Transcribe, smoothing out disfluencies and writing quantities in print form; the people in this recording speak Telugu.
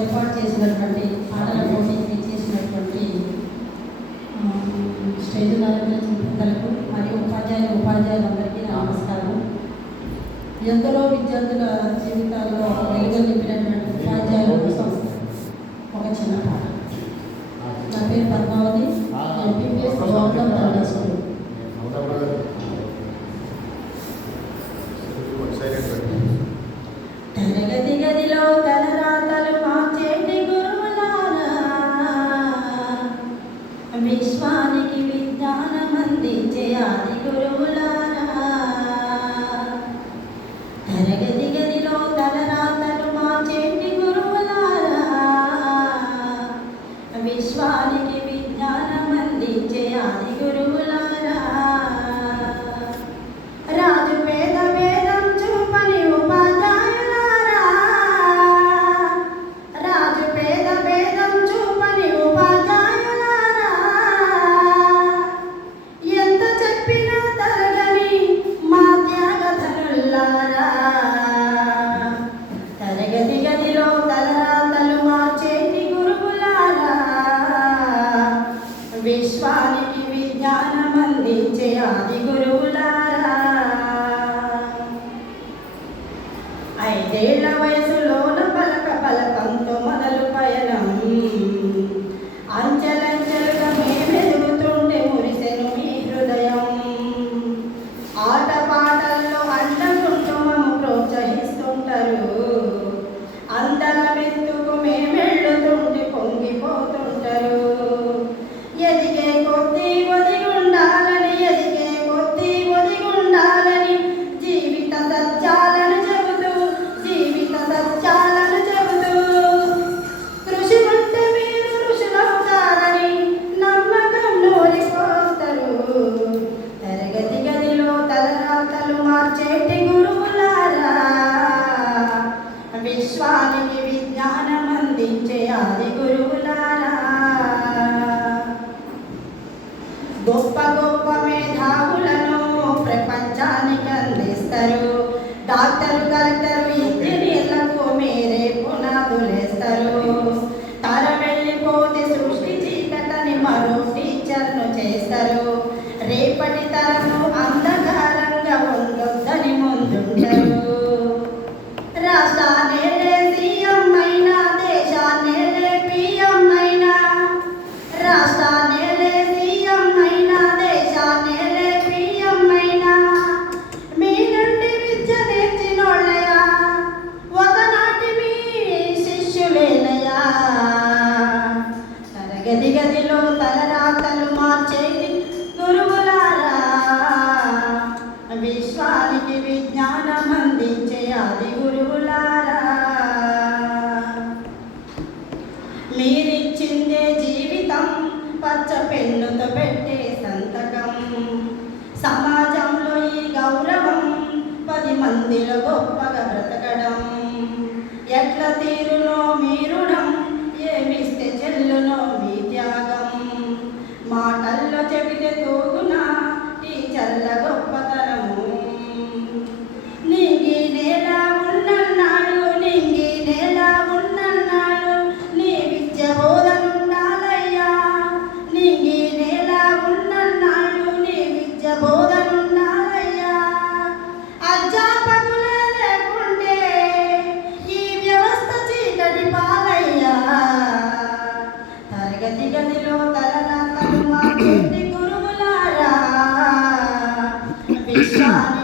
ఏర్పాటు చేసినటువంటి పాటల పోటీకి చేసినటువంటి స్టేజ్ అలంకరించిన పెద్దలకు మరియు ఉపాధ్యాయులందరికీ నమస్కారం. ఎందరో విద్యార్థుల జీవితాల్లో వెలుగులు నింపినటువంటి ఉపాధ్యాయుల కోసం ఒక చిన్న పాట. నా పేరు Padmavathi, MPPS government private school. తరగతి గదిలో తలరాతలు మార్చేటి గురువులారా, విశ్వానికి విజ్ఞానం అందించే ఆది గురువులారా. తరగతి గదిలో తలరాతలు మార్చేటి గురువులారా, విశ్వానికి విజ్ఞానం అందించే ఆది గురువులారా. రాజు పేద భేదం చూపని ఉపాధ్యాయులారా, రాజు పేద భేదం చూపని ఉపాధ్యాయులారా. ఎంత చెప్పినా తరగని మా త్యాగధనులారా. తరగతి గదిలో తలరాతలు మార్చేటి గురువులారా, విశ్వానికి విజ్ఞానం అందించే ఆది గురువులారా. 5 ఏళ్ల వయసులోన పలకంతో మొదలు పయనం, అంచెలంచెలుగా మేమెదుగుతుండే మురిసెను మీ హృదయం. ఆట పాటల్లో అండకుంటూ మమ్ము ప్రోత్సహిస్తుంటారు, అందరమెత్తుకు మేమెళ్ళుతుంటే పొంగిపోతుంటారు. ఎదిగే కొద్దీ ఒదిగుండాలని, ఎదిగే కొద్దీ ఒదిగుండాలని జీవిత సత్యాలను చెబుతూ, జీవిత సత్యాలను చెబుతూ, కృషి ఉంటే మీరు ఋషులవుతారని నమ్మకం నోరిపోతారు. తరగతి గదిలో తలరాతలు మార్చేటి గురువులారా, విశ్వానికి విజ్ఞానం అందించే ఆది గురువులారా. గొప్ప గొప్ప మేధావులను ప్రపంచానికి అందిస్తారు. డాక్టరు, కలెక్టరు, ఇంజనీర్లకు మీరే పునాదులేస్తారు. తరం వెళ్ళిపోతే సృష్టి చీకటని మరో టీచర్ను చేస్తారు. రేపటి తరము అంధకారంగా ఉండొద్దని ముందుంటారు. రాష్ట్రాన్నే సీఎం అయినా, దేశాన్నే పిఎం అయినా, రాష్ట్రాన్నే సీఎం అయినా, దేశాన్నే పిఎం అయినా, మీ నుండి విద్య నేర్చినోళ్ళయా, ఒకనాటి మీ శిష్యులేనయా. తరగతి గదిలో తలరాతలు మార్చేటి గురువులారా, విశ్వానికి విజ్ఞానం అందించే ఆది గురువులారా. మీరిచ్చిందే జీవితం, పచ్చ పెన్నుతో పెట్టే సంతకం. సమాజంలో ఈ గౌరవం, 10 మందిలో గొప్పగా బ్రతకడం. ఎట్ల తీరునో మీ రుణం, ఏమిస్తే చెల్లునో మీ త్యాగం. మాటల్లో చెబితే తోగునా టీచర్ల గొప్పతనము. నింగి నేల ఉన్నన్నాడు, నింగి నేల ఉన్నన్నాడు, నీ విద్య బోధనుండాలయ్యా. నింగి నేల ఉన్నన్నాడు, నీ విద్య బోధనుండాలయ్యా. అధ్యాపకులే లేకుంటే ఈ వ్యవస్థ చీకటి పాలయ్యా. తరగతి గదిలో తలరాతలు మార్చేటి గురువులారా, విశ్వాన్ని